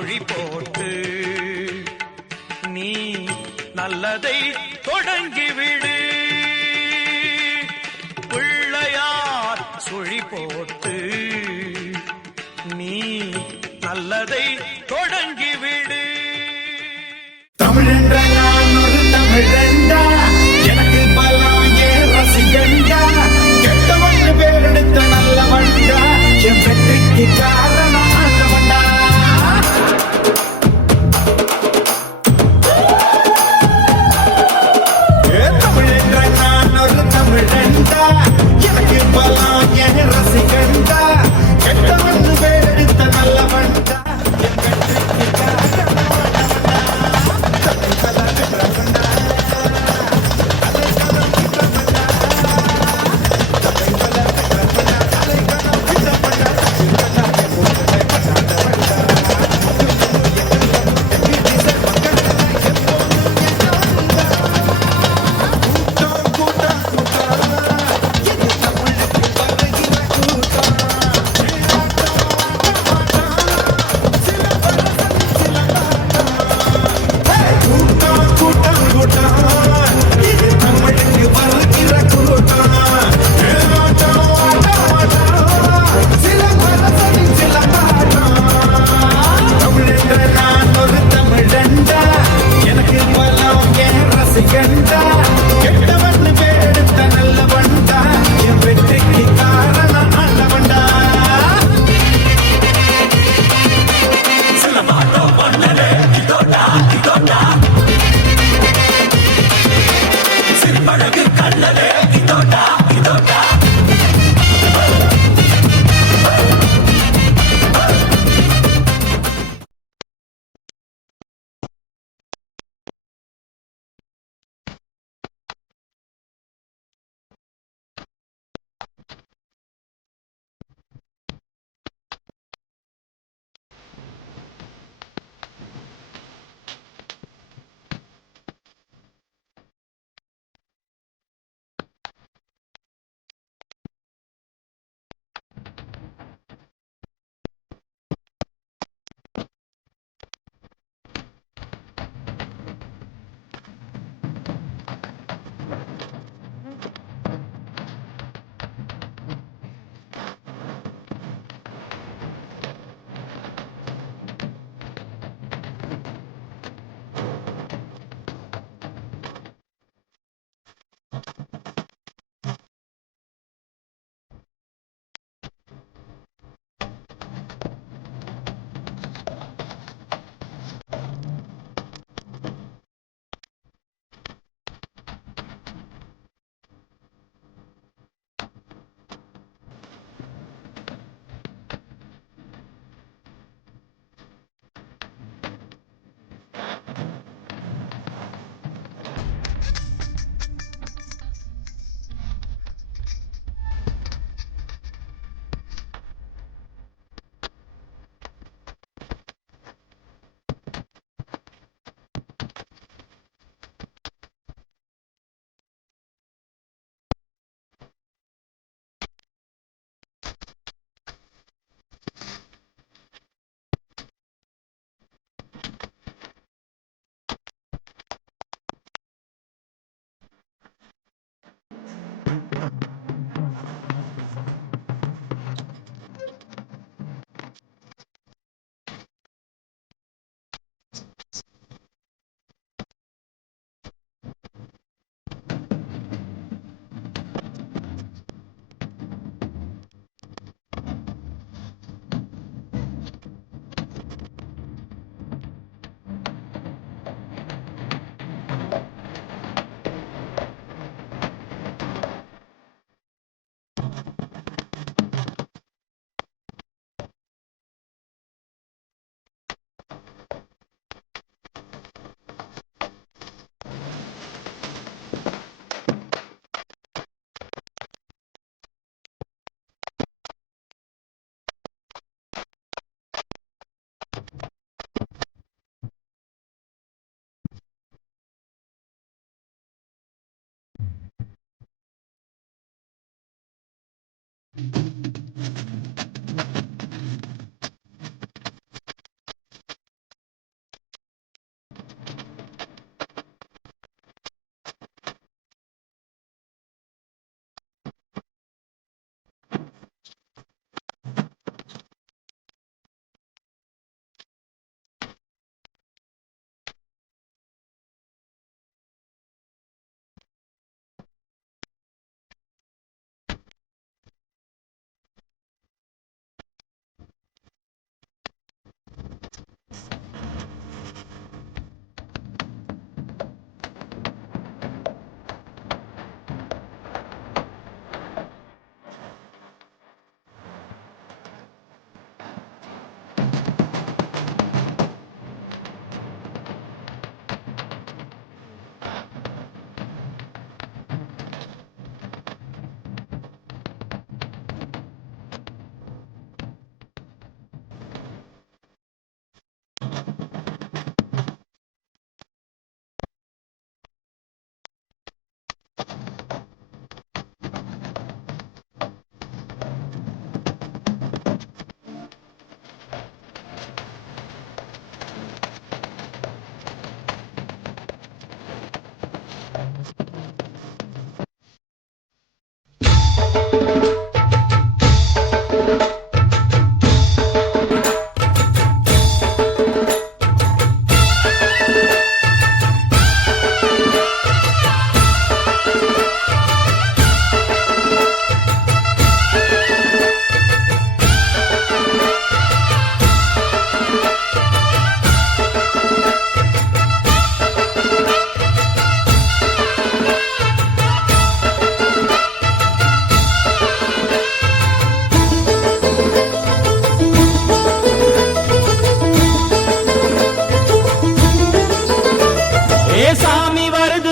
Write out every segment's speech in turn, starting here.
சுழி போட்டு நீ நல்லதை தொடங்கிவிடு. பிள்ளையார் சுழி போட்டு நீ நல்லதை தொடங்கிவிடு. தமிழென்ற நான் ஒரு தமிழண்டா, எனக்கு பலம் ஏன் ரசிகண்டா, கெட்டவன் பேரெடுத்த நல்லவண்டா, என் வெற்றிக்கு காரணம் ஆண்டவண்டா. தமிழென்ற நான் ஒரு தமிழண்டா, எனக்கு பலம் ஏன் ரசிகண்டா, கெட்டவன் பேரெடுத்த நல்லவண்டா, என் வெற்றிக்கு காரணம்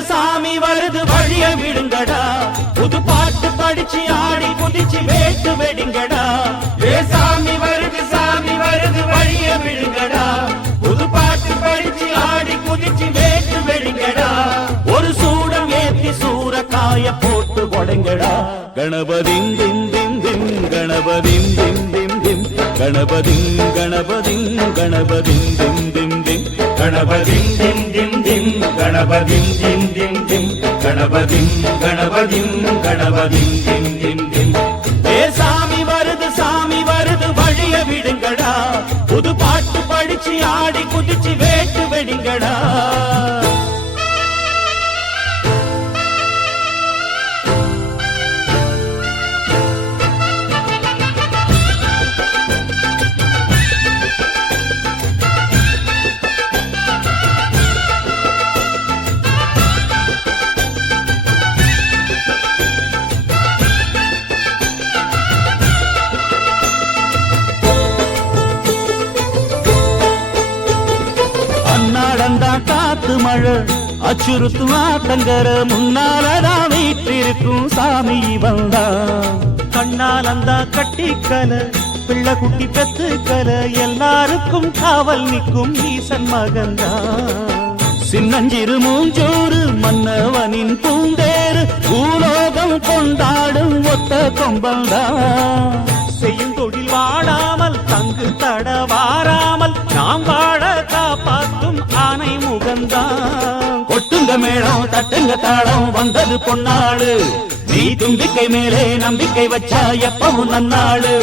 சாமி வருது வழிய விடுங்கடா, புது பாட்டு படிச்சு ஆடி குதிச்சு வேட்டு வெடிங்கடா. ஏ சாமி வருது வழிய விடுங்கடா, புது பாட்டு படிச்சு ஆடி குதிச்சு வேட்டு வெடிங்கடா. ஒரு சூடம் ஏத்தி சூரக்காய போட்டு கொடைங்கடா. கணபதிம் திம் திம் திம் கணபதிம் திம் திம் திம் கணபதிம் கணபதிம் கணபதிம் திம் திம் திம் கணபதிம் திம் திம் திம் கணபதிம் திம் திம் திம் கணபதிம் கணபதிம் கணபதிம் திம் திம் திம். ஏ சாமி வருது வழிய விடுங்கடா, புது பாட்டு படிச்சு ஆடி குதிச்சு வேட்டு வெடிங்கடா. காத்து மழை அச்சுறுத்தும் ஆத்தங்கர முன்னாலதான் வீட்டிருக்கும் சாமி வந்தா. கண்ணாலந்தா கட்டிக்கல பிள்ளை குட்டி பெத்துக்கல எல்லாருக்கும் காவல் நிற்கும் ஈசன் மகந்தா. சின்னஞ்சிறு மூஞ்சோறு மன்னவனின் பூந்தேறு பூலோகம் கொண்டாடும் ஒத்த கொம்பந்தா. செய்யும் தொழில் வாழாமல் தங்கு தட வாராமல் நாம் வாழ காப்பாற்றும் ஆனை முகந்தான். கொட்டுங்க மேளம் தட்டுங்க தாளம் வந்தது பொன்னாடு, நீ தும்பிக்கை மேலே நம்பிக்கை வச்சா எப்பவும் நன்னாடு.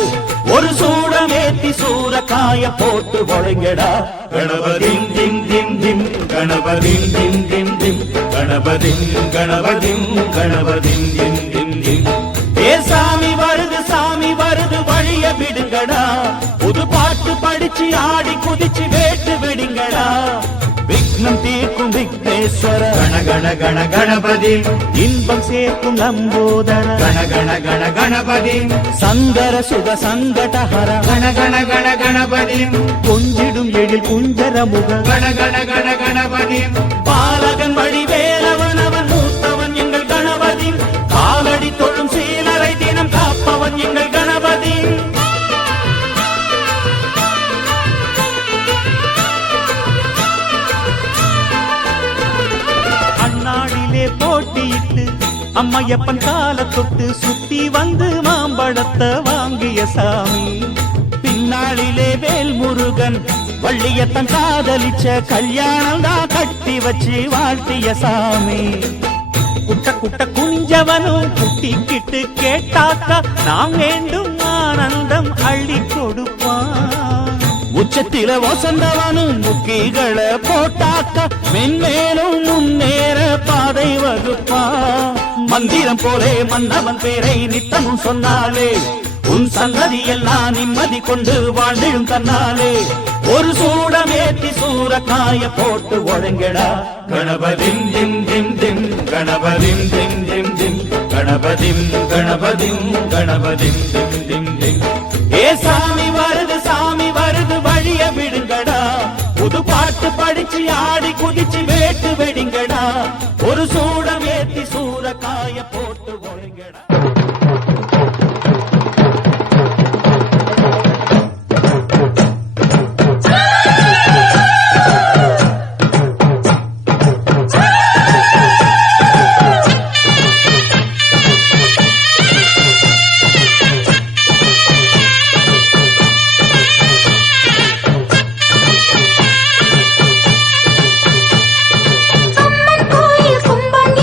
ஒரு சூடமேத்தி சூரக்காய போட்டு ஒழுங்கடா. கணபதிம் திம் திம் திம் கணபதிம் திம் திம் திம் கணபதிம் கணபதிம் கணபதிம் திம் திம் திம். ஏ சாமி வருது வழிய விடுங்கடா, புது பாட்டு படிச்சு ஆடி குதிச்சு வேட்டு வெடிங்கடா. விக்னம் தீர்க்கும் விக்னேஸ்வர கண கண கண கணபதி, இன்பம் சேர்க்கும் லம்போதர கண கண கண கணபதி, சங்கர சுக சங்கடஹர கண கண கண கணபதி, கொஞ்சிடும் எழில் குஞ்சர முக கண கண கண கணபதி, பாலகன் வடிவேலவன் அவன் மூத்தவன் எங்கள் கணபதி, காலடி தொழும் சீலரை தினம் காப்பவன் எங்கள் கணபதி. அண்ணாடிலே போட்டியிட்டு அம்மையப்பன் கால தொட்டு சுத்தி வந்து மாம்பழத்தை வாங்கிய சாமி. பின்னாளிலே வேல் முருகன் வள்ளியத்தன் காதலிச்ச கல்யாணம் தான் கட்டி வச்சு வாழ்த்திய சாமி. குட்ட குட்ட குஞ்சவனும் குட்டிக்கிட்டு கேட்டாக்கா நாம் வேண்டும் ஆனந்தம் அள்ளி கொடுப்பான். உச்சத்தில வசந்தவனும் முக்கிகளை போட்டாக்கா மென்மேலும் முன்னேற பாதை வகுப்பான். மந்திரம் போலே மன்னவன் பேரை நித்தமும் சொன்னாலே உன் சந்ததி எல்லாம் நிம்மதி கொண்டு வாழ்ந்திடும் தன்னாலே. ஒரு சூடமேத்தி சூரக்காய போட்டு ஒழுங்கடா. கணபதிம் திம் திம் திம் கணபதிம் திம் திம் திம் கணபதிம் கணபதிம் கணபதிம் திம் திம் திம். ஏ சாமி வருது வழிய விடுங்கடா, புது பாட்டு படிச்சு ஆடி குதிச்சு வேட்டு வெடிங்கடா. ஒரு சூடமேத்தி சூரக்காய போட்டு ஒழுங்கடா. அம்மன் கோயில் கும்பம்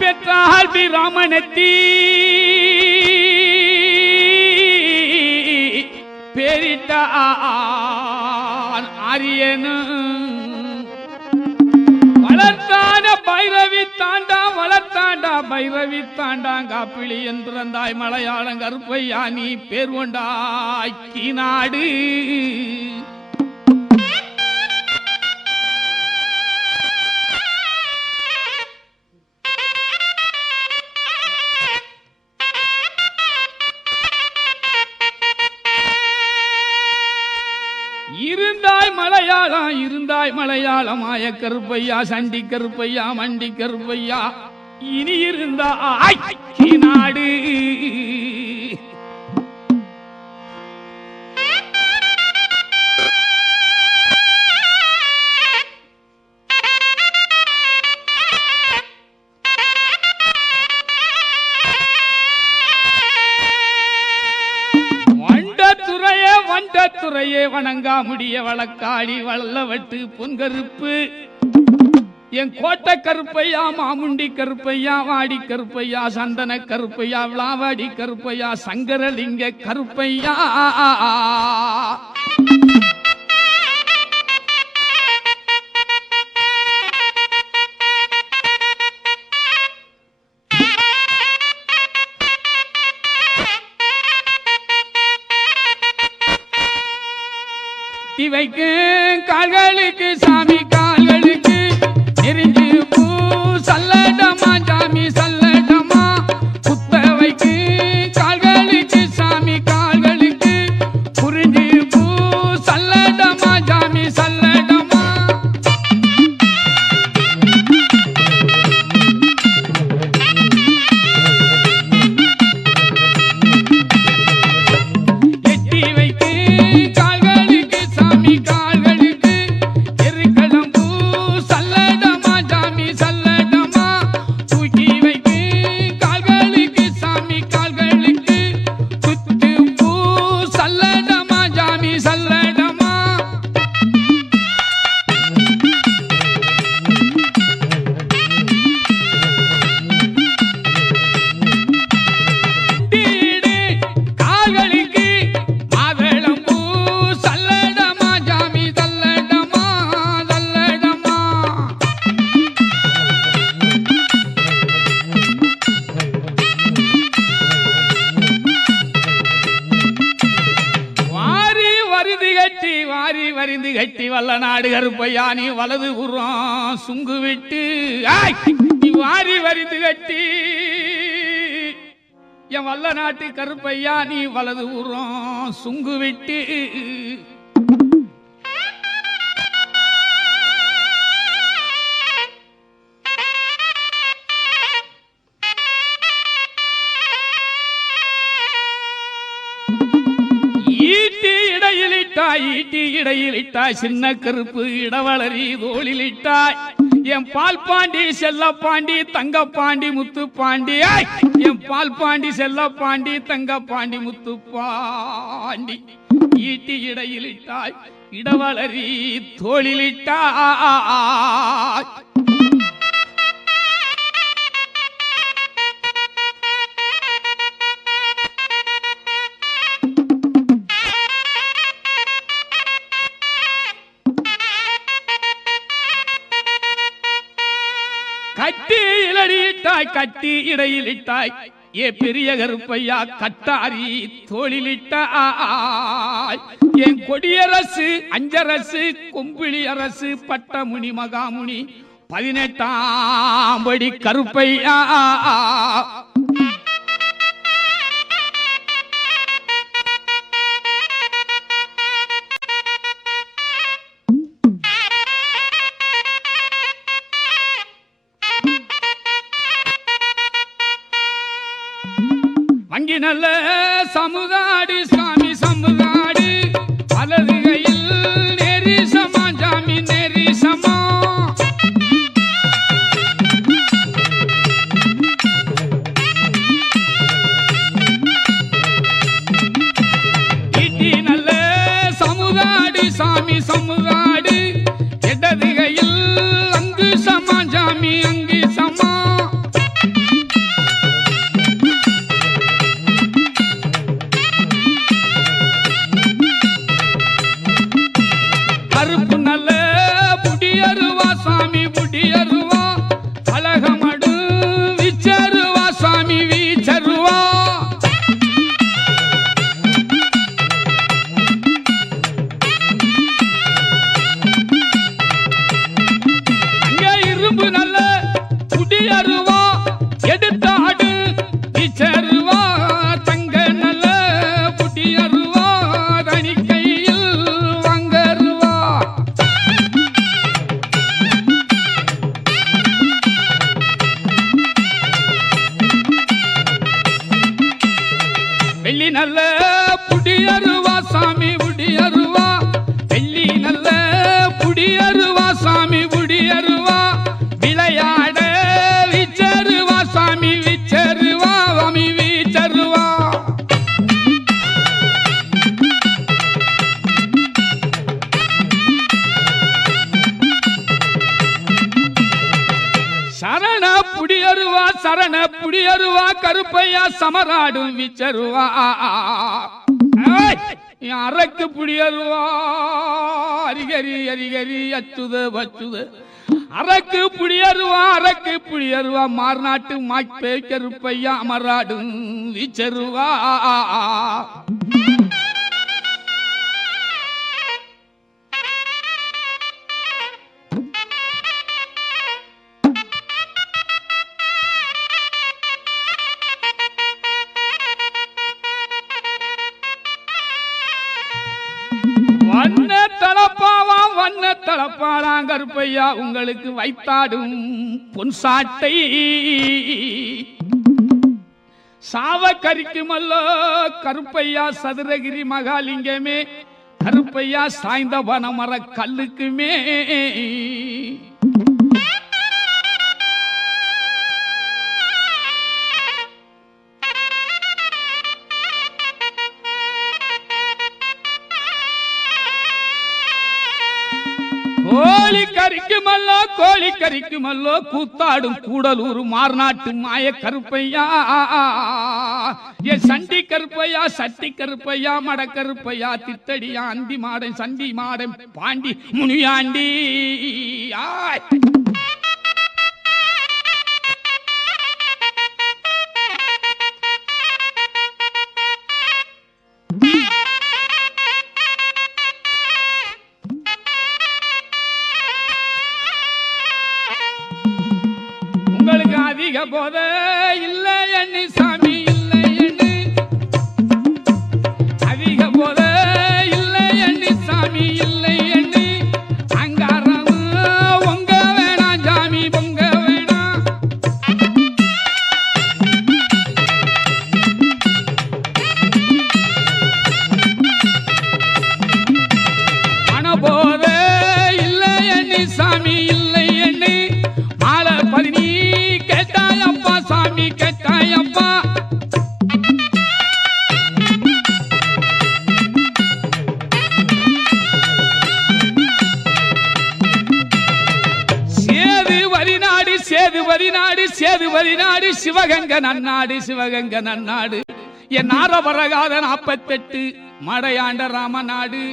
பெற்றால் பிராமணத்தி பேரிட்டான் ஆரியனு வளர்த்தான பைரவி தாண்டா வளர்த்தாண்டா பைரவி தாண்டாங்காப்பிளி என்றாய் மலையாளம் கருப்பையா நீ பேர் கொண்டாக்கி நாடு இருந்தாய் மலையாளம் ஆய கருப்பையா சண்டி கருப்பையா மண்டி கருப்பையா இனி இருந்தாய் நாடு துறையே வணங்கா முடிய வழக்காடி வல்லவட்டு பொன்கருப்பு என் கோட்டை கருப்பையா மாமுண்டி கருப்பையா வாடி கருப்பையா சந்தன கருப்பையா விளாவாடி கருப்பையா சங்கரலிங்க கருப்பையா வைக்கு கால்களுக்கு சாமி கால்களுக்கு நெறிஞ்சு பூ சல்லடமா சாமி சல்லடமா குத்த வைக்கு கால்களுக்கு சாமி கால்களுக்கு புரிஞ்சு பூ சல்லடமா சாமி சல்லடமா எட்டி வைக்கு வரிந்து கட்டி வல்ல நாடு கருப்பையா நீ வலது புறம் சுங்கு விட்டு நீ வாரி வரிந்து கட்டி என் வல்ல நாட்டு கருப்பையா நீ வலது புறம் சுங்கு விட்டு ஈட்டி இடையிலிட்டாய் சின்ன கருப்பு இடவளரி தோளிலிட்டாய் என் பால் பாண்டி செல்ல பாண்டி தங்க பாண்டி முத்து பாண்டி என் பால் பாண்டி செல்ல பாண்டி தங்க பாண்டி முத்து பாண்டி ஈட்டி இடையிலிட்டாய் இடவளரி தோளிலிட்டாய் கட்டி இலடியிட்டாய் கட்டி இடையிலிட்டாய் ஏ பெரிய கருப்பையா கட்டாரி தோளிலிட்டாய் என் கொடியரசு அஞ்சரசு கொம்பிளி அரசு பட்டமுனி மகாமுனி 18ஆம் படி கருப்பையா நல்ல சமுதாடு சாமி சமுதாடு வலது கையில் நெரிசமா சாமி நெரிசமா இடி நல்ல சமுதாடு சாமி சமுதாடு இடது கையில் அங்கு சமா சாமி அங்கு சமா விச்சருவா சாமி வீச்சருவா. அங்கே இரும்பு நல்ல குடியருவா எடுத்தாடு வீச்சருவா. தங்க நல்ல குடியருவா தனி கையில் வாங்கருவா. வெள்ளி நல்ல புடியருவா சாமி புடியருவா. வெள்ளி நல்ல புடியருவா சாமி புடியருவா. விளையாட விச்சருவா சாமி விச்சருவா சாமி விச்சருவா. சரண புடியருவா சரண புடியருவா கருப்பையா சமராடும் விச்சருவா. அரக்கு புடியருவா அரிகரி அரிகரி அச்சுத வச்சுத. அரக்கு புடியருவா அரக்கு புடியருவா மார்நாட்டு மாய்ப்பே கருப்பையா அமராடும் விச்சருவா. வண்ண தளப்பாவாம் வண்ண தளப்பாளாம் கருப்பையா உங்களுக்கு வைத்தாடும் பொன் சாட்டை. சாவ கரிக்குமல்லோ கருப்பையா சதுரகிரி மகாலிங்கமே. கருப்பையா சாய்ந்த வனமர கல்லுக்குமே. கோழி கறிக்குமல்லோ கோழி கறிக்குமல்லோ கூத்தாடும் கூடலூர் மார்நாட்டு மாய கருப்பையா. ஏ சண்டி கருப்பையா சட்டி கருப்பையா மட கருப்பையா தித்தடியா அந்தி மாடன் சண்டி மாடன் பாண்டி முனியாண்டி. உங்களுக்கு அதிக போத இல்லை எண்ணி சாமி இல்லை எண்ணி. அதிக போத இல்லை எண்ணி சாமி இல்லை எண்ணி. அங்காரம் உங்க வேணாம் சாமி பொங்க வேணாம். மன போத இல்லை எண்ணி சாமி இல்லை எண்ணி. மாலை பதினி கேட்டாயப்பா சாமி கேட்டாயப்பா. சேது வரிநாடு சேது வரிநாடு சேது வரிநாடு சிவகங்க நன்னாடு சிவகங்க நன்னாடு. என் ஆரவரகாத 48 மடையாண்ட ராமநாடு.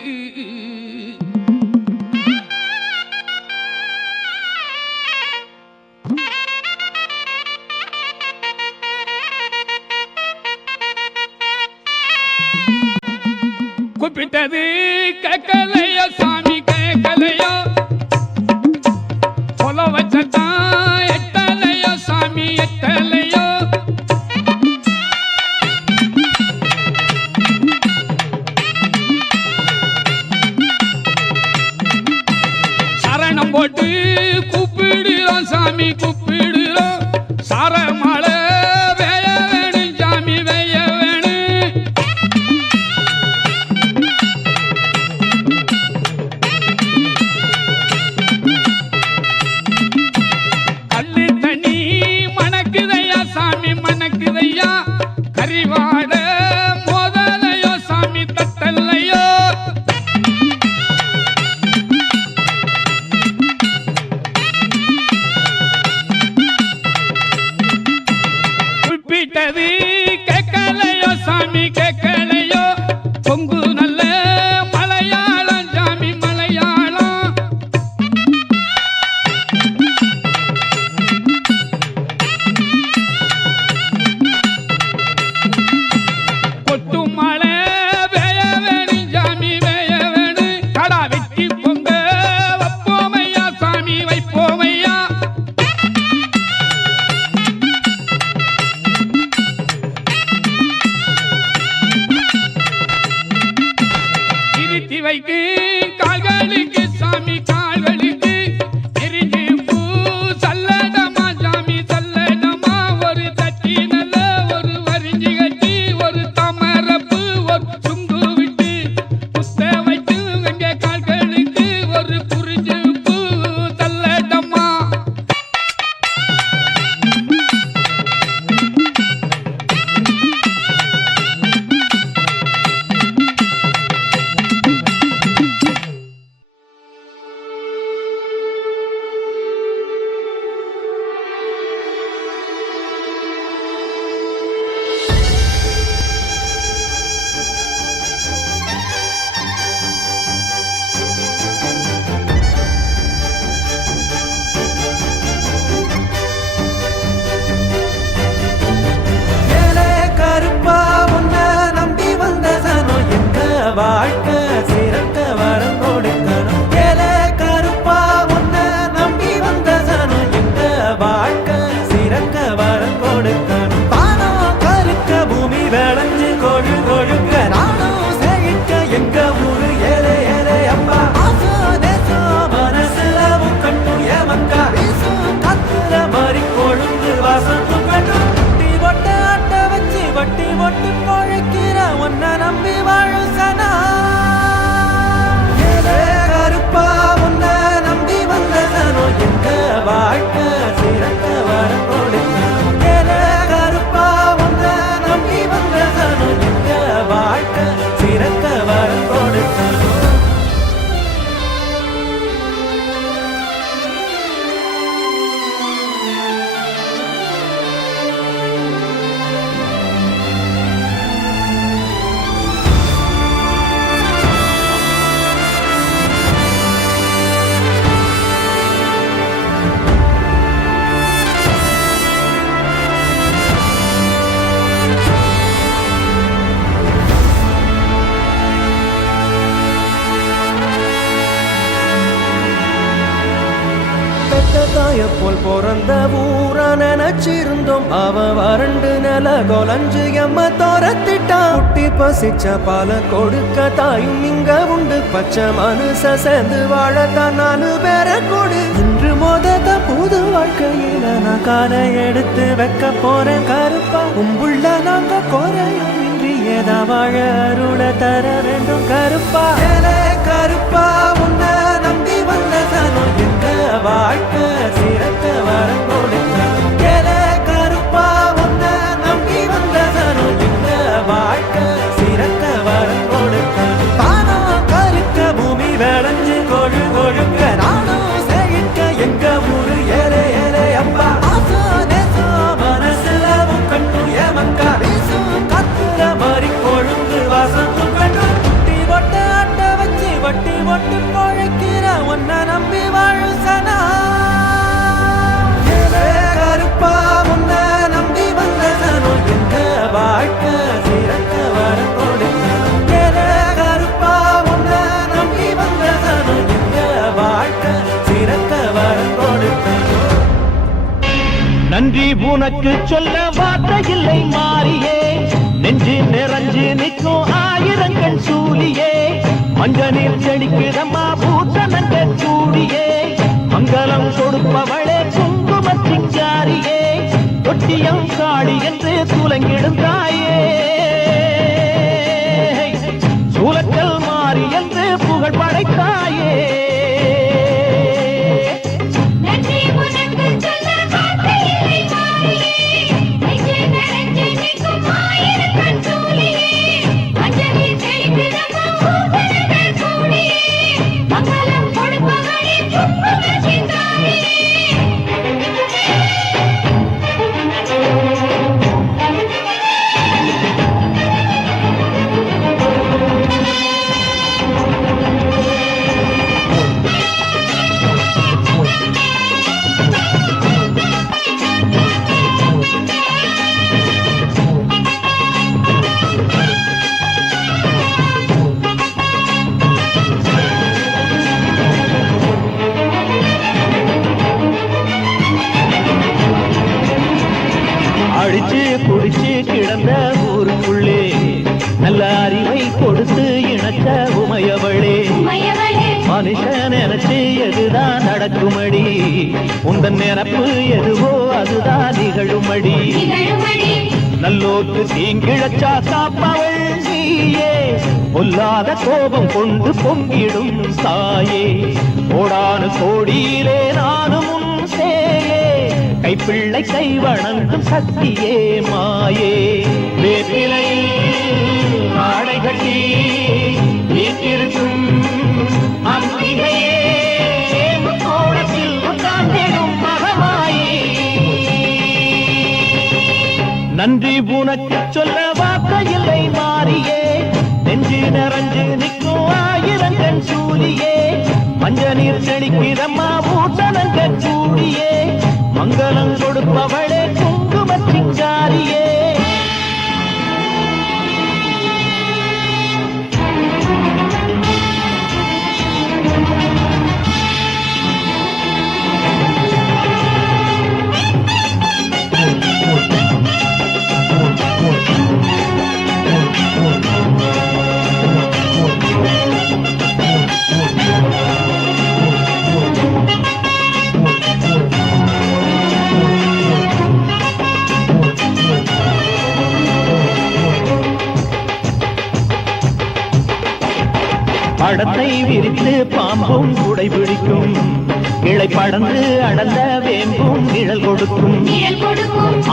கூப்பிட்டது கேட்கலையோ சாமி கேட்கலையோ. கொல வச்சதான் எட்டலையோ சாமி எட்டலையோ. சரணம் போட்டு கூப்பிடுறோம் சாமி கூப்பிடுறோம். சாரமலை வேய வேணும் சாமி வேய வேணும். கரிவாட மோதலையோ சாமி தட்டல்லையோ. குறிப்பிட்டது கேட்கலையோ சாமி கேட்கலையோ. பொங்கு நல்ல மலையாளம் சாமி மலையாளம். வாழ்க்கை சிறக்க வரம் கொடுக்கணும். ஏலே கருப்பா உன்னை நம்பி வந்த சனம் எங்க வாழ்க்கை சிறக்க வரம் கொடுக்கணும். தானோ கருக்க பூமி விளைஞ்சு கொழு கொழுக்க நானும் செழிக்க எங்க ஊரு ஏலே ஏலே அப்பா. ஆசோ தேசம் மனசுல முக்கட்டும் ஏமக்கா வீசும் கத்துற மாதிரி கொழுந்து வாசம் துக்கட்டும். வட்டி ஒட்ட ஆட்ட வச்சு வட்டி ஒட்டு பொழைக்கிற உன்னை நம்பி வாழும் சனா. ஏலே கருப்பா உன்னை நம்பி வந்த சனோ எங்க வாழ்க்கை சிறக்க வரம் கொடுக்கணும். ஏலே கருப்பா உன்னை நம்பி வந்த சனோ எங்க வாழ்க்கை சிறக்க வரம் கொடுக்கணும். தாய போல் பிறந்த ஊர நினைச்சிருந்தோம். அவ வறண்டு நில கொலஞ்சு எம்ம தோரத்திட்டா. குட்டி பசிச்ச பால கொடுக்க தாயும் இங்க உண்டு. பச்சை மனுஷ சேர்ந்து வாழத்தான் 4 பேரை கொடு. இன்று மோதத்த புது வாழ்க்கையில நான் காலை எடுத்து வைக்க போறேன் கருப்பா. உம்புள்ள நாங்க குறையும் இன்றி ஏதா வாழ அருள தர வேண்டும் கருப்பா. ஏலே கருப்பா உன்னை நம்பி வந்த சனம் எங்க வாழ்க்கை சிறக்க வரம் கொடுக்கணும். ஏலே கருப்பா உன்னை நம்பி வந்த சனம் எங்க வாழ்க்கை சிறக்க வரம் கொடுக்கணும். தானோ கருக்க பூமி விளைஞ்சு கொழு கொழுக்க நானும் செழிக்க எங்க ஊரு ஏலே ஏலே அப்பா. ஆசோ தேசம் மனசுல முக்கட்டும் ஏமக்கா வீசும் கத்துற மாதிரி கொழுந்து வாசம் துக்கட்டும். குட்டி ஒட்ட ஆட்ட வச்சு வட்டி ஒட்டு பொழைக்கிற உன்னை நம்பி வாழும் சனா. ஏலே கருப்பா உன்னை நம்பி வந்த சனோ எங்க வாழ்க்கை சிறக்க வரம் கொடுக்கணும். ஏலே கருப்பா உன்னை நம்பி வந்த சனோ எங்க வாழ்க்கை சிறக்க வரம் கொடுக்கணும். நன்றி உனக்கு சொல்ல வார்த்தை இல்லை மாறியே. நெஞ்சு நிறைஞ்சு நிற்கும் ஆயிரங்கள் சூலியே. மஞ்ச நீர் செடிக்கிறம்மா பூசணங்க சூடியே. மங்களம் கொடுப்பவளே குங்கும சிங்காரியே. தொட்டியம் காளி என்று துலங்கிடும் தாயே. சூலக்கல் மாறி என்று புகழ் படைத்தாயே. அடிச்சு குடிச்சு கிடந்த ஊருக்குள்ளே நல்ல அறிவை கொடுத்து இணைச்ச உமையவளே. மனுஷன் நினைச்சு எதுதான் நடக்குமடி. உந்தன் நினைப்பு எதுவோ அதுதான் நிகழுமடி. நல்லோர்க்கு தீங்கிழச்சா காப்பவள் நீயே. பொல்லாத கோபம் கொண்டு பொங்கிடும் தாயே. கோடானு கோடியிலே நானும் உன் சேயே. கைப்பிள்ளை கை வணங்கும் சக்தியே மாயே. வேப்பிலை ஆடை கட்டி வீட்டிருக்கும் அம்பிகையே. கோடத்தில் உட்கார்ந்திடும் மகமாயே. நன்றி உனக்கு சொல்ல வார்த்தை இல்லை மாறியே. நெஞ்சு நிறைஞ்சு நிற்கும் ஆயிரங்கன் சூலியே. மஞ்ச நீர் செடிக்கிறம்மா பூசணங்க சூடியே. மங்களம் கொடுப்பவளே குங்கும சிங்காரியே. படத்தை விரித்து பாம்பும் குடை பிடிக்கும் கிளை படந்து அடர்ந்த வேம்பும் நிழல் கொடுக்கும்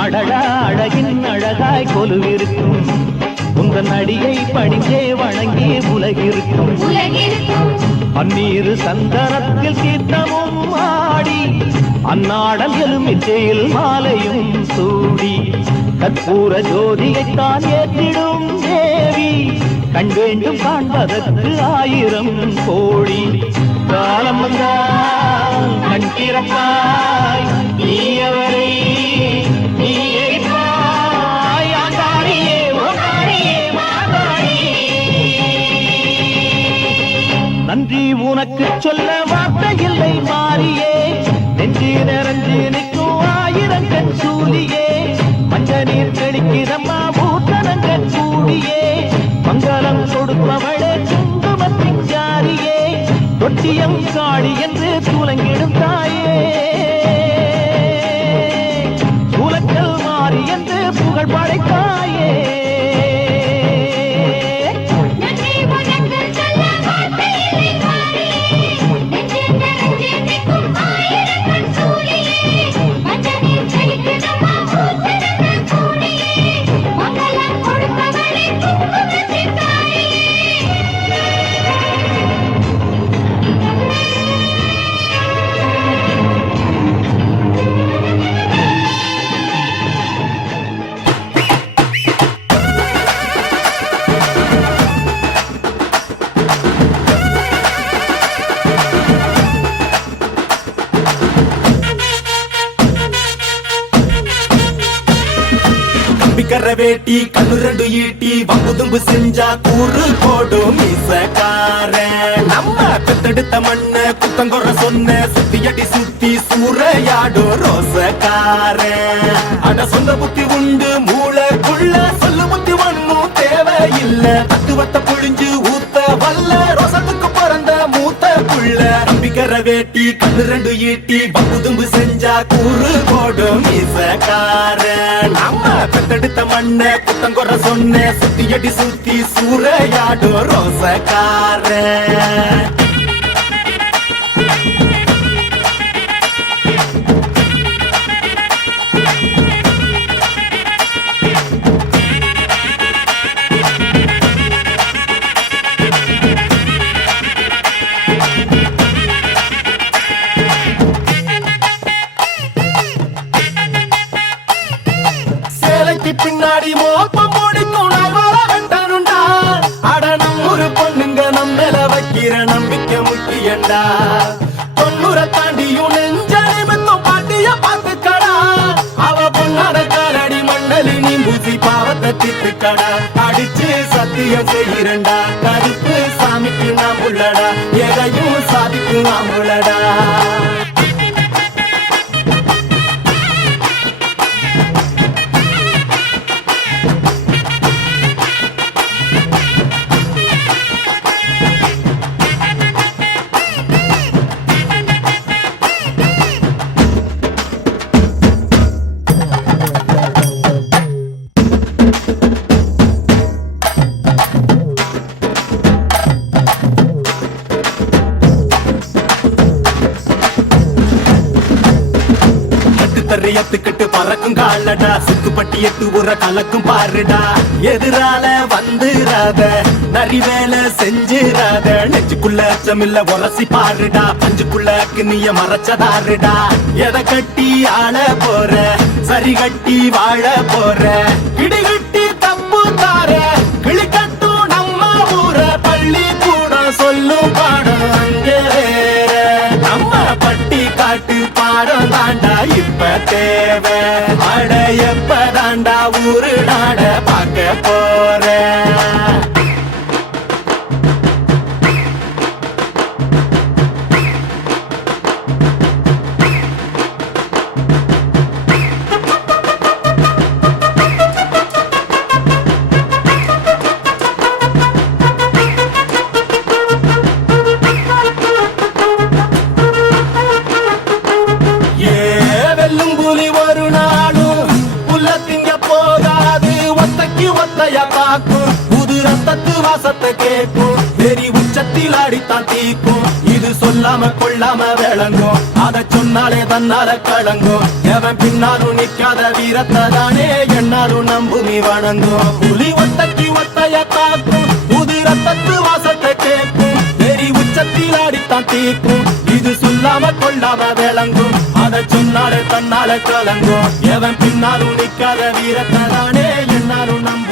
அடடா அழகின் அழகாய் கொலுவிருக்கும் உங்கள் நடிகை பணிந்தே வணங்கி உலகிருக்கும் பன்னீர் சந்தனத்தில் தீர்த்தமும் ஆடி அந்நாடல் எலுமிச்சையில் மாலையும் சூடி கற்பூர ஜோதியைத்தான் ஏற்றிடும் தேவி கண் வேண்டும் காண்பதற்கு 1000 கோடி காலம் வந்தால் கண் திறப்பாய் நீ அவரை நீ எரிப்பாய் ஆண்டாடியே ஓடாடியே மாதாடியே நன்றி உனக்கு சொல்ல வார்த்தை இல்லை மாறியே நெஞ்சு நிறைஞ்சு நிற்கும் 1000 கண் சூலியே மஞ்ச நீர் தெளிக்கிறம்மா பூத்தனங்கள் கூடியே மங்களம் கொடுப்பவளே குங்குமத்தின் ஜாரியே தொட்டியம் காளி என்று துலங்கிடும் தாயே சூலக்கல் மாறி என்று புகழ் படைத்தாயே வேட்டி கண்ணு 2 ஈட்டி வம்புதும்பு செஞ்சா கூறு போடும் மீசக்காரன் நம்ம பெத்தெடுத்த மண்ண குத்தங்குற சொன்ன சுத்தியடி சுத்தி சூறையாடும் ரோசக்காரன் அட சொந்த புத்தி உண்டு மூளைக்குள்ள சொல்லு புத்தி ஒண்ணும் தேவையில்ல தத்துவத்தை புழிஞ்சு ஊத்த வல்ல ரோசத்துக்கு பிறந்த மூத்த புள்ள நம்பிக்கிற வேட்டி கண்ணு 2 ஈட்டி வம்புதும்பு செஞ்சா கூறு போடும் மீசக்காரன் நம்ம பெத்தெடுத்த மண்ண குத்தங்குற சொன்ன சுத்தியடி சுத்தி சூறையாடும் ரோசக்காரன் பின்னாடி மோப்பம் முடிக்கும் வெண்டனுண்டா அட நம்ம பொண்ணுங்க நம்மள வைக்கிற நம்பிக்கை முக்கியண்டா 90 தாண்டியும் நெஞ்ச நிமித்தம் பாட்டிய பார்த்துக்கடா அவ பொண்ணாட காலடி மண்டலி நீ பூசி பாவத்தை திட்டுக்கடா அடிச்சு சத்தியம் செய்கிறண்டா கருப்பு சாமிக்கு நாம் உள்ளடா எதையும் சாதிக்கும் நாம் உள்ளடா எத்துக்கிட்டு பறக்கும் காலடா சுக்குப்பட்டி எத்து உர கலக்கும் பாருடா எதிரால வந்துராத நரி வேலை செஞ்சிராத நெஞ்சுக்குள்ள அச்சமில்ல உரசி பாருடா பஞ்சுக்குள்ள கிண்ணிய மறைச்சதாருடா எதை கட்டி ஆள போற சரி கட்டி வாழ போற இடிகட்டி தப்பு தார கிளிக்கட்டும் நம்ம ஊர பள்ளி கூட சொல்லும் பாடம் அங்கே நம்ம பட்டி காட்டு பாடம் தாண்டா இப்ப தேவை அட எப்ப தாண்டா ஊரு நாட பார்க்க போற புது ரத்த ரத்தத்து வாசத்தை கேட்கும் வெறி உச்சத்தில் ஆடித்தான் தீக்கும் இது சொல்லாம கொள்ளாம விளங்கும் அதை சொன்னாலே தன்னால கலங்கும் எவன் பின்னாலும் நிக்காத வீரத்தை தானே என்னாலும் நம்புமி வணங்கும் புலி ஒத்தைக்கு ஒத்தைய தாக்கும் புது ரத்தத்து வாசத்தை கேட்கும் வெறி உச்சத்தில் ஆடித்தான் தீக்கும் இது சொல்லாம கொள்ளாம விளங்கும் அதை சொன்னாலே தன்னால கலங்கும் எவன் பின்னாலும் நிக்காத வீரத்தை தானே என்னாலும் நம்ப